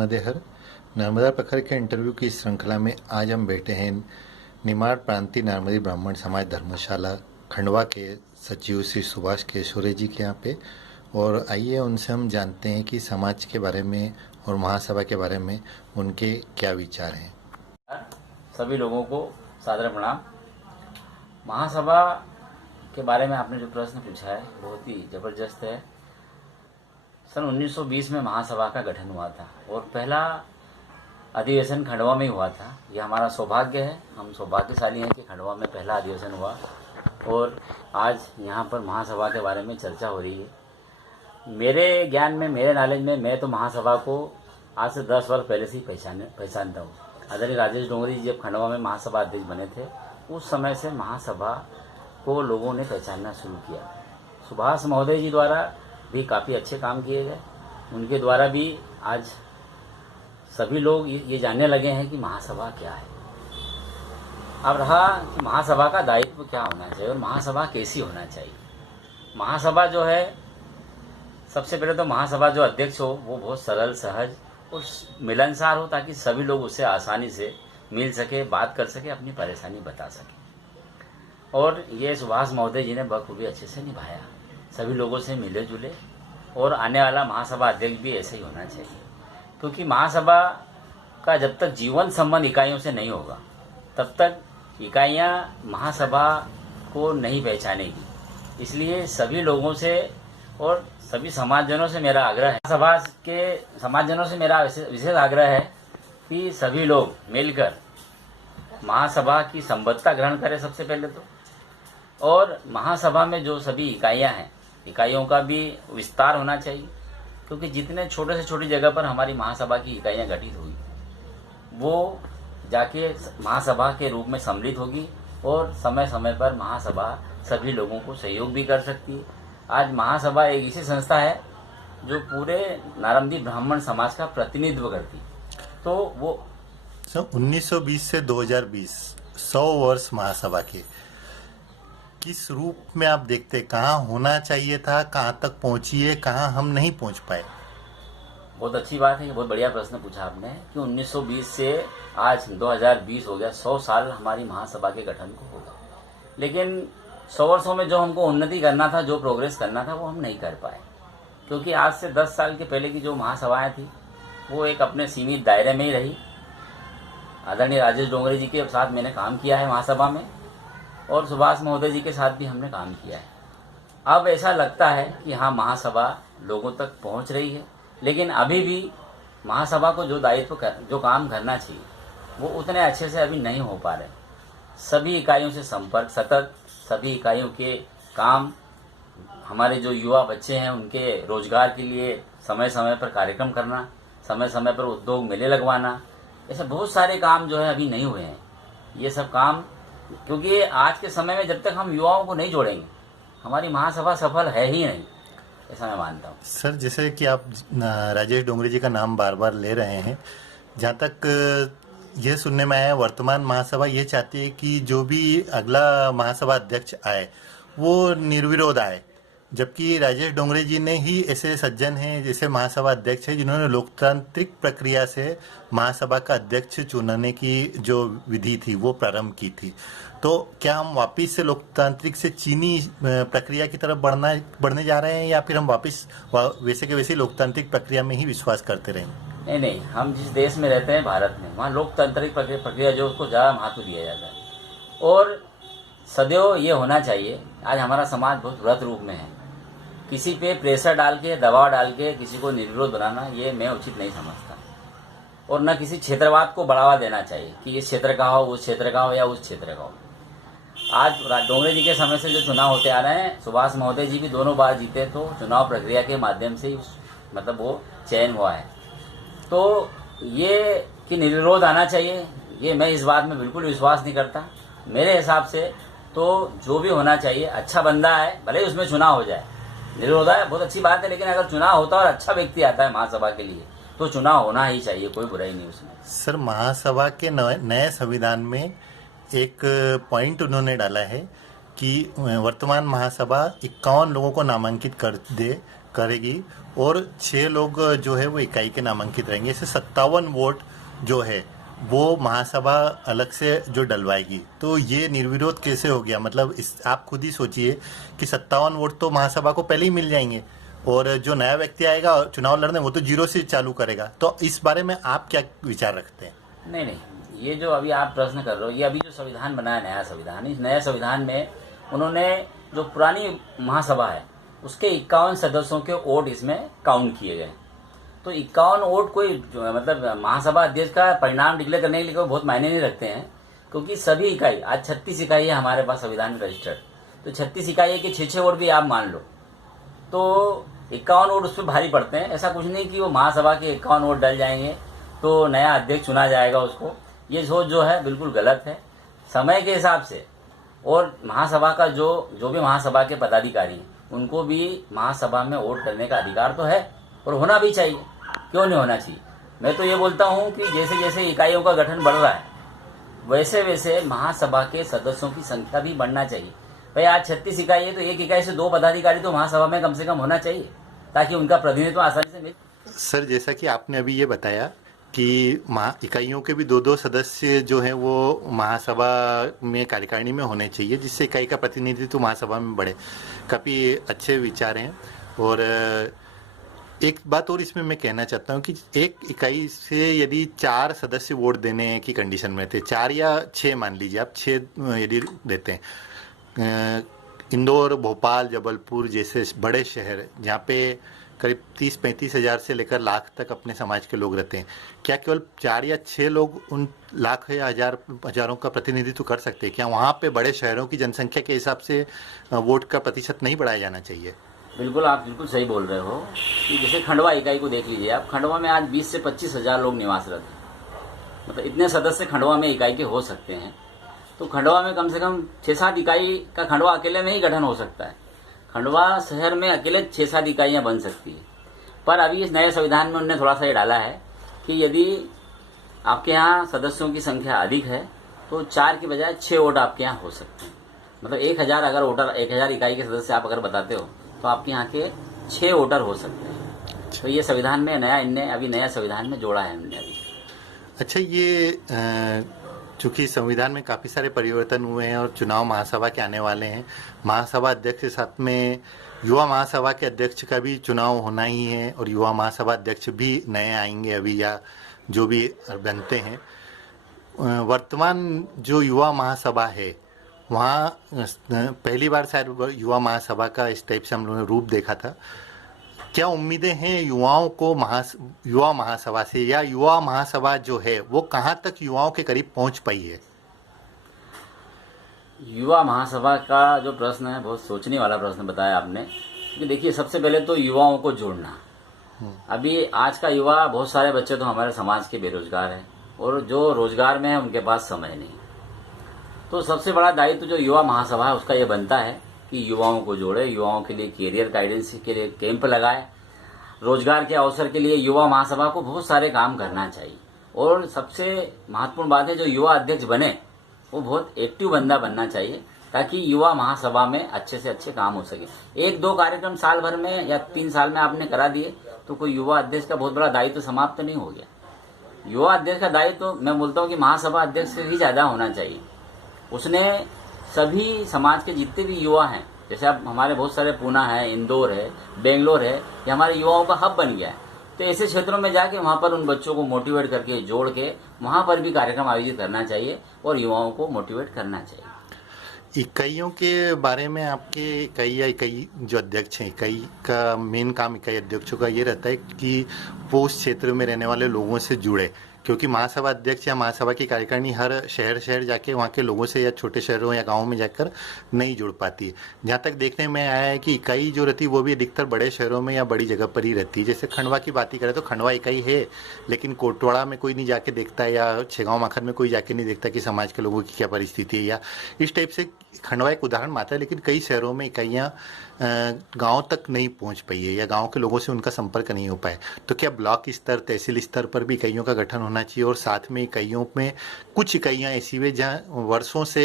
नर्मदे हर नर्मदा प्रखर के इंटरव्यू की श्रृंखला में आज हम बैठे हैं निमाड़ प्रांतीय नर्मदी ब्राह्मण समाज धर्मशाला खंडवा के सचिव श्री सुभाष केशोरे जी के यहाँ पे। और आइए उनसे हम जानते हैं कि समाज के बारे में और महासभा के बारे में उनके क्या विचार हैं। सभी लोगों को सादर प्रणाम। महासभा के बारे में आपने जो प्रश्न पूछा है बहुत ही जबरदस्त है। सन 1920 में महासभा का गठन हुआ था और पहला अधिवेशन खंडवा में हुआ था। यह हमारा सौभाग्य है, हम सौभाग्यशाली हैं कि खंडवा में पहला अधिवेशन हुआ और आज यहाँ पर महासभा के बारे में चर्चा हो रही है। मेरे ज्ञान में, मेरे नॉलेज में, मैं तो महासभा को आज से 10 वर्ष पहले से ही पहचानता हूँ। आदरणीय राजेश डोंगरी जी जब खंडवा में महासभा अध्यक्ष बने थे उस समय से महासभा को लोगों ने पहचानना शुरू किया। सुभाष महोदय जी द्वारा भी काफ़ी अच्छे काम किए गए, उनके द्वारा भी आज सभी लोग ये जानने लगे हैं कि महासभा क्या है। अब रहा कि महासभा का दायित्व क्या होना चाहिए और महासभा कैसी होना चाहिए। महासभा जो है, सबसे पहले तो महासभा जो अध्यक्ष हो वो बहुत सरल, सहज और मिलनसार हो ताकि सभी लोग उससे आसानी से मिल सके, बात कर सके, अपनी परेशानी बता सके। और ये सुभाष महोदय जी ने बखूबी अच्छे से निभाया, सभी लोगों से मिले जुले। और आने वाला महासभा अध्यक्ष भी ऐसे ही होना चाहिए, क्योंकि महासभा का जब तक जीवन संबंध इकाइयों से नहीं होगा तब तक इकाइयां महासभा को नहीं पहचानेगी। इसलिए सभी लोगों से और सभी समाजजनों से मेरा आग्रह है, सभा के समाजजनों से मेरा विशेष आग्रह है कि सभी लोग मिलकर महासभा की संबद्धता ग्रहण करें सबसे पहले तो। और महासभा में जो सभी इकाइयां हैं, इकाइयों का भी विस्तार होना चाहिए, क्योंकि जितने छोटे से छोटी जगह पर हमारी महासभा की इकाइयां गठित हुई वो जाके महासभा के रूप में सम्मिलित होगी और समय समय पर महासभा सभी लोगों को सहयोग भी कर सकती है। आज महासभा एक ऐसी संस्था है जो पूरे नारमदी ब्राह्मण समाज का प्रतिनिधित्व करती है। तो वो 1920 से 2020 100 वर्ष महासभा के किस रूप में आप देखते, कहाँ होना चाहिए था, कहाँ तक पहुंची है, कहाँ हम नहीं पहुंच पाए? बहुत अच्छी बात है, बहुत बढ़िया प्रश्न पूछा आपने कि 1920 से आज 2020 हो गया, 100 साल हमारी महासभा के गठन को होगा। लेकिन 100 वर्षों में जो हमको उन्नति करना था, जो प्रोग्रेस करना था, वो हम नहीं कर पाए, क्योंकि आज से 10 साल के पहले की जो महासभाएं थी वो एक अपने सीमित दायरे में ही रही। आदरणीय राजेश डोंगरी जी के साथ मैंने काम किया है महासभा में और सुभाष महोदय जी के साथ भी हमने काम किया है। अब ऐसा लगता है कि हाँ, महासभा लोगों तक पहुंच रही है, लेकिन अभी भी महासभा को जो दायित्व जो काम करना चाहिए वो उतने अच्छे से अभी नहीं हो पा रहे। सभी इकाइयों से संपर्क सतत, सभी इकाइयों के काम, हमारे जो युवा बच्चे हैं उनके रोजगार के लिए समय समय पर कार्यक्रम करना, समय समय पर उद्योग मेले लगवाना, ऐसे बहुत सारे काम जो है अभी नहीं हुए हैं। ये सब काम, क्योंकि आज के समय में जब तक हम युवाओं को नहीं जोड़ेंगे हमारी महासभा सफल है ही नहीं, ऐसा मैं मानता हूँ। सर, जैसे कि आप राजेश डोंगरी जी का नाम बार बार ले रहे हैं, जहाँ तक यह सुनने में आया वर्तमान महासभा ये चाहती है कि जो भी अगला महासभा अध्यक्ष आए वो निर्विरोध आए, जबकि राजेश डोंगरे जी ने ही ऐसे सज्जन हैं जैसे महासभा अध्यक्ष है जिन्होंने लोकतांत्रिक प्रक्रिया से महासभा का अध्यक्ष चुनने की जो विधि थी वो प्रारंभ की थी। तो क्या हम वापस से लोकतांत्रिक से चीनी प्रक्रिया की तरफ बढ़ने जा रहे हैं या फिर हम वापस वैसे के वैसे लोकतांत्रिक प्रक्रिया में ही विश्वास करते रहें? नहीं, हम जिस देश में रहते हैं भारत में, वहाँ लोकतांत्रिक प्रक्रिया जो उसको ज़्यादा महत्व दिया जाता है और सदैव ये होना चाहिए। आज हमारा समाज बहुत व्रत रूप में है, किसी पे प्रेशर डाल के, दबाव डाल के किसी को निर्विरोध बनाना ये मैं उचित नहीं समझता। और न किसी क्षेत्रवाद को बढ़ावा देना चाहिए कि इस क्षेत्र का हो, उस क्षेत्र का हो या उस क्षेत्र का हो। आज डोंगरे जी के समय से जो चुनाव होते आ रहे हैं, सुभाष महोदय जी भी दोनों बार जीते तो चुनाव प्रक्रिया के माध्यम से मतलब वो चयन हुआ है। तो ये कि निर्विरोध आना चाहिए, ये मैं इस बात में बिल्कुल विश्वास नहीं करता। मेरे हिसाब से तो जो भी होना चाहिए, अच्छा बंदा है, भले ही उसमें चुनाव हो जाए, निर्विरोध है बहुत अच्छी बात है, लेकिन अगर चुनाव होता है और अच्छा व्यक्ति आता है महासभा के लिए तो चुनाव होना ही चाहिए, कोई बुराई नहीं उसमें। सर, महासभा के नए संविधान में एक पॉइंट उन्होंने डाला है कि वर्तमान महासभा 51 लोगों को नामांकित करेगी और 6 लोग जो है वो इकाई के नामांकित रहेंगे। इससे 57 वोट जो है वो महासभा अलग से जो डलवाएगी। तो ये निर्विरोध कैसे हो गया? मतलब इस आप खुद ही सोचिए कि 57 वोट तो महासभा को पहले ही मिल जाएंगे और जो नया व्यक्ति आएगा चुनाव लड़ने वो तो जीरो से चालू करेगा। तो इस बारे में आप क्या विचार रखते हैं? नहीं, ये जो अभी आप प्रश्न कर रहे हो, ये अभी जो संविधान बना है, नया संविधान, इस नए संविधान में उन्होंने जो पुरानी महासभा है उसके 51 सदस्यों के वोट इसमें काउंट किए गए। तो 51 वोट कोई मतलब महासभा अध्यक्ष का परिणाम डिक्लेयर करने के लिए कोई बहुत मायने नहीं रखते हैं, क्योंकि सभी इकाई, आज 36 इकाई है हमारे पास संविधान में रजिस्टर्ड, तो 36 इकाई के 6-6 वोट भी आप मान लो तो 51 वोट उस पर भारी पड़ते हैं। ऐसा कुछ नहीं कि वो महासभा के 51 वोट डल जाएंगे तो नया अध्यक्ष चुना जाएगा उसको। ये सोच जो है बिल्कुल गलत है। समय के हिसाब से और महासभा का जो भी महासभा के पदाधिकारी हैं उनको भी महासभा में वोट करने का अधिकार तो है और होना भी चाहिए, क्यों नहीं होना चाहिए। मैं तो ये बोलता हूँ कि जैसे जैसे इकाइयों का गठन बढ़ रहा है वैसे वैसे महासभा के सदस्यों की संख्या भी बढ़ना चाहिए। भाई आज 36 इकाई है तो एक इकाई से 2 पदाधिकारी तो महासभा में कम से कम होना चाहिए ताकि उनका प्रतिनिधित्व आसानी से मिले। सर, जैसा कि आपने अभी ये बताया कि इकाइयों के भी 2-2 सदस्य जो हैं वो महासभा में कार्यकारिणी में होने चाहिए, जिससे इकाई का प्रतिनिधित्व महासभा में बढ़े। काफ़ी अच्छे विचार हैं। और एक बात और इसमें मैं कहना चाहता हूँ कि एक इकाई से यदि 4 सदस्य वोट देने की कंडीशन में थे, 4 या 6 मान लीजिए आप, 6 यदि देते हैं, इंदौर, भोपाल, जबलपुर जैसे बड़े शहर जहाँ पे करीब 30-35 हज़ार से लेकर लाख तक अपने समाज के लोग रहते हैं, क्या केवल 4 या 6 लोग उन लाख या हजारों का प्रतिनिधित्व कर सकते हैं? क्या वहाँ पे बड़े शहरों की जनसंख्या के हिसाब से वोट का प्रतिशत नहीं बढ़ाया जाना चाहिए? बिल्कुल, आप बिल्कुल सही बोल रहे हो कि जैसे खंडवा इकाई को देख लीजिए आप। खंडवा में आज 20 से 25 हज़ार लोग निवासरत हैं, मतलब इतने सदस्य खंडवा में इकाई के हो सकते हैं। तो खंडवा में कम से कम 6-7 इकाई का खंडवा अकेले में ही गठन हो सकता है। खंडवा शहर में अकेले 6-7 इकाइयाँ बन सकती है। पर अभी इस नए संविधान में उन्होंने थोड़ा सा ये डाला है कि यदि आपके यहाँ सदस्यों की संख्या अधिक है तो 4 की बजाय 6 वोट आपके यहाँ हो सकते हैं। मतलब 1000 अगर वोटर, 1000 इकाई के सदस्य आप अगर बताते हो तो आपके यहाँ के 6 वोटर हो सकते हैं। तो ये संविधान में अभी नया संविधान में जोड़ा है हमने अभी। अच्छा, ये चूंकि संविधान में काफ़ी सारे परिवर्तन हुए हैं और चुनाव महासभा के आने वाले हैं, महासभा अध्यक्ष के साथ में युवा महासभा के अध्यक्ष का भी चुनाव होना ही है और युवा महासभा अध्यक्ष भी नए आएंगे अभी या जो भी बनते हैं। वर्तमान जो युवा महासभा है वहाँ पहली बार शायद युवा महासभा का इस टाइप से हम लोगों ने रूप देखा था। क्या उम्मीदें हैं युवाओं को युवा महासभा से, या युवा महासभा जो है वो कहाँ तक युवाओं के करीब पहुँच पाई है? युवा महासभा का जो प्रश्न है बहुत सोचने वाला प्रश्न बताया आपने। कि देखिए, सबसे पहले तो युवाओं को जोड़ना। अभी आज का युवा, बहुत सारे बच्चे तो हमारे समाज के बेरोजगार हैं और जो रोजगार में है उनके पास समय नहीं। तो सबसे बड़ा दायित्व जो युवा महासभा है उसका ये बनता है कि युवाओं को जोड़े, युवाओं के लिए कैरियर गाइडेंस के लिए कैंप लगाए, रोजगार के अवसर के लिए युवा महासभा को बहुत सारे काम करना चाहिए। और सबसे महत्वपूर्ण बात है, जो युवा अध्यक्ष बने वो बहुत एक्टिव बंदा बनना चाहिए ताकि युवा महासभा में अच्छे से अच्छे काम हो सके। 1-2 कार्यक्रम साल भर में या 3 साल में आपने करा दिए तो कोई युवा अध्यक्ष का बहुत बड़ा दायित्व समाप्त तो नहीं हो गया। युवा अध्यक्ष का दायित्व मैं बोलता हूँ कि महासभा अध्यक्ष से भी ज्यादा होना चाहिए। उसने सभी समाज के जितने भी युवा हैं, जैसे अब हमारे बहुत सारे पूना है, इंदौर है, बेंगलोर है, ये हमारे युवाओं का हब बन गया है। तो ऐसे क्षेत्रों में जाके वहाँ पर उन बच्चों को मोटिवेट करके जोड़ के वहाँ पर भी कार्यक्रम आयोजित करना चाहिए और युवाओं को मोटिवेट करना चाहिए। इकाइयों के बारे में आपके इकाई जो अध्यक्ष हैं, इकाई का मेन काम इकाई अध्यक्षों का ये रहता है कि वो उस क्षेत्र में रहने वाले लोगों से जुड़े, क्योंकि महासभा अध्यक्ष या महासभा की कार्यकारिणी हर शहर जाके वहाँ के लोगों से या छोटे शहरों या गाँव में जाकर नहीं जुड़ पाती है। जहाँ तक देखने में आया है कि इकाई जो रहती है वो भी अधिकतर बड़े शहरों में या बड़ी जगह पर ही रहती है। जैसे खंडवा की बात ही करें तो खंडवा इकाई है, लेकिन कोटवाड़ा में कोई नहीं जाके देखता या छेगांव माखन में कोई जाके नहीं देखता कि समाज के लोगों की क्या परिस्थिति है, या इस टाइप से खंडवा एक उदाहरण मात्र है। लेकिन कई शहरों में इकाइयाँ गांव तक नहीं पहुंच पाई है या गांव के लोगों से उनका संपर्क नहीं हो पाए, तो क्या ब्लॉक स्तर, तहसील स्तर पर भी इकाइयों का गठन होना चाहिए? और साथ में इकाइयों में कुछ इकाइयां ऐसी हुई जहां वर्षों से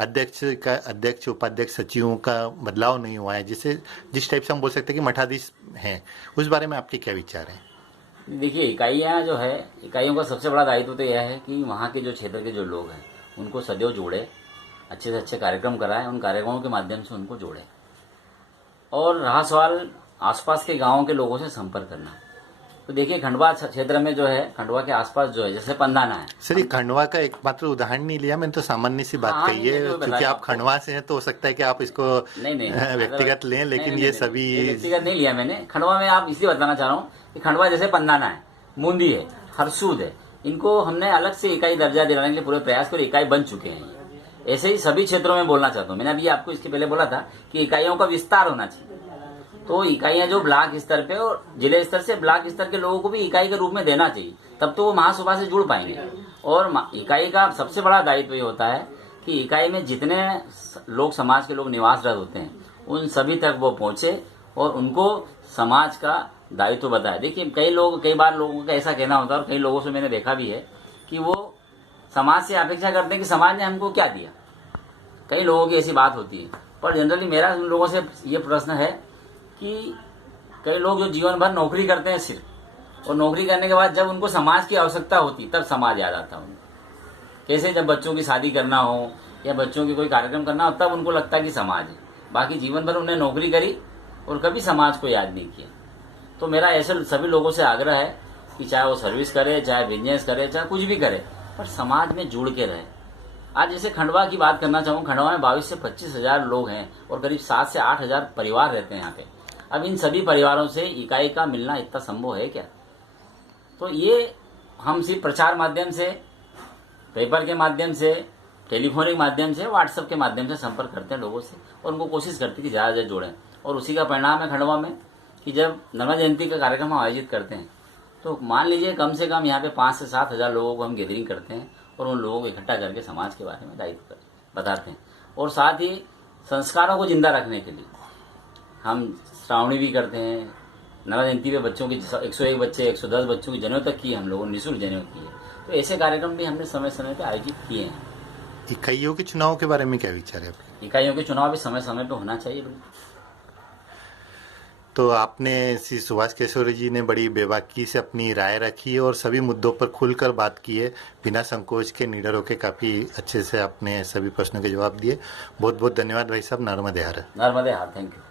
अध्यक्ष उपाध्यक्ष सचिवों का बदलाव नहीं हुआ है, जिस टाइप से हम बोल सकते हैं कि मठाधीश हैं, उस बारे में आपके क्या विचार हैं? देखिए, इकाइयाँ जो है, इकाइयों का सबसे बड़ा दायित्व तो यह है कि वहाँ के जो क्षेत्र के जो लोग हैं उनको सदैव जोड़े, अच्छे से अच्छे कार्यक्रम कराएं, उन कार्यक्रमों के माध्यम से उनको जोड़े। और रहा सवाल आसपास के गांवों के लोगों से संपर्क करना, तो देखिए खंडवा क्षेत्र में जो है, खंडवा के आसपास जो है, जैसे पंदाना है। सर, ये खंडवा का एकमात्र उदाहरण नहीं लिया मैंने, तो सामान्य सी बात कही है, क्योंकि आप खंडवा से हैं तो हो सकता है कि आप इसको नहीं व्यक्तिगत लें, लेकिन ये सभी व्यक्तिगत नहीं लिया मैंने। खंडवा में आप इसलिए बताना चाह रहा हूँ कि खंडवा जैसे पंदाना है, मूंदी है, हरसूद है, इनको हमने अलग से इकाई दर्जा दिलाने के लिए पूरे प्रयास कर इकाई बन चुके हैं। ऐसे ही सभी क्षेत्रों में बोलना चाहता हूँ। मैंने अभी आपको इसके पहले बोला था कि इकाइयों का विस्तार होना चाहिए, तो इकाइयां जो ब्लॉक स्तर पे और जिले स्तर से ब्लॉक स्तर के लोगों को भी इकाई के रूप में देना चाहिए, तब तो वो महासभा से जुड़ पाएंगे। और इकाई का सबसे बड़ा दायित्व ये होता है कि इकाई में जितने लोग, समाज के लोग निवासरत होते हैं, उन सभी तक वो पहुंचे और उनको समाज का दायित्व बताए। देखिए, कई बार लोगों का ऐसा कहना होता है, और कई लोगों से मैंने देखा भी है कि वो समाज से अपेक्षा करते हैं कि समाज ने हमको क्या दिया। कई लोगों की ऐसी बात होती है, पर जनरली मेरा उन लोगों से ये प्रश्न है कि कई लोग जो जीवन भर नौकरी करते हैं सिर्फ, और नौकरी करने के बाद जब उनको समाज की आवश्यकता होती तब समाज याद आता है उनको। कैसे जब बच्चों की शादी करना हो या बच्चों की कोई कार्यक्रम करना हो, तब उनको लगता है कि समाज है। बाकी जीवन भर उन्हें नौकरी करी और कभी समाज को याद नहीं किया। तो मेरा ऐसे सभी लोगों से आग्रह है कि चाहे वो सर्विस करे, चाहे बिजनेस करे, चाहे कुछ भी करे, पर समाज में जुड़ के रहे। आज जैसे खंडवा की बात करना चाहूँ, खंडवा में 22 से 25 हजार लोग हैं और करीब 7 से 8 हजार परिवार रहते हैं यहाँ पे। अब इन सभी परिवारों से इकाई का मिलना इतना संभव है क्या? तो ये हम सिर्फ प्रचार माध्यम से, पेपर के माध्यम से, टेलीफोनिक माध्यम से, व्हाट्सएप के माध्यम से संपर्क करते हैं लोगों से और उनको कोशिश करते हैं कि ज़्यादा से ज़्यादा जोड़ें। और उसी का परिणाम है खंडवा में कि जब नर्मदा जयंती का कार्यक्रम हम आयोजित करते हैं, तो मान लीजिए कम से कम यहाँ पे 5 से 7 हजार लोगों को हम गैदरिंग करते हैं और उन लोगों को इकट्ठा करके समाज के बारे में दायित्व बताते हैं। और साथ ही संस्कारों को जिंदा रखने के लिए हम श्रावणी भी करते हैं। नर्मदा जयंती पे बच्चों की 101 बच्चे, 110 बच्चों की जनेऊ तक की हम लोगों ने निःशुल्क जनेऊ की है। तो ऐसे कार्यक्रम भी हमने समय समय पे आयोजित किए हैं। इकाइयों के चुनाव के बारे में क्या विचार है आपके? इकाइयों के चुनाव भी समय समय पे होना चाहिए। तो आपने श्री सुभाष केशवरी जी ने बड़ी बेबाकी से अपनी राय रखी और सभी मुद्दों पर खुलकर बात की है, बिना संकोच के, निडर होकर काफ़ी अच्छे से आपने सभी प्रश्नों के जवाब दिए। बहुत बहुत धन्यवाद भाई साहब। नर्मदे हर। नर्मदे हर, थैंक यू।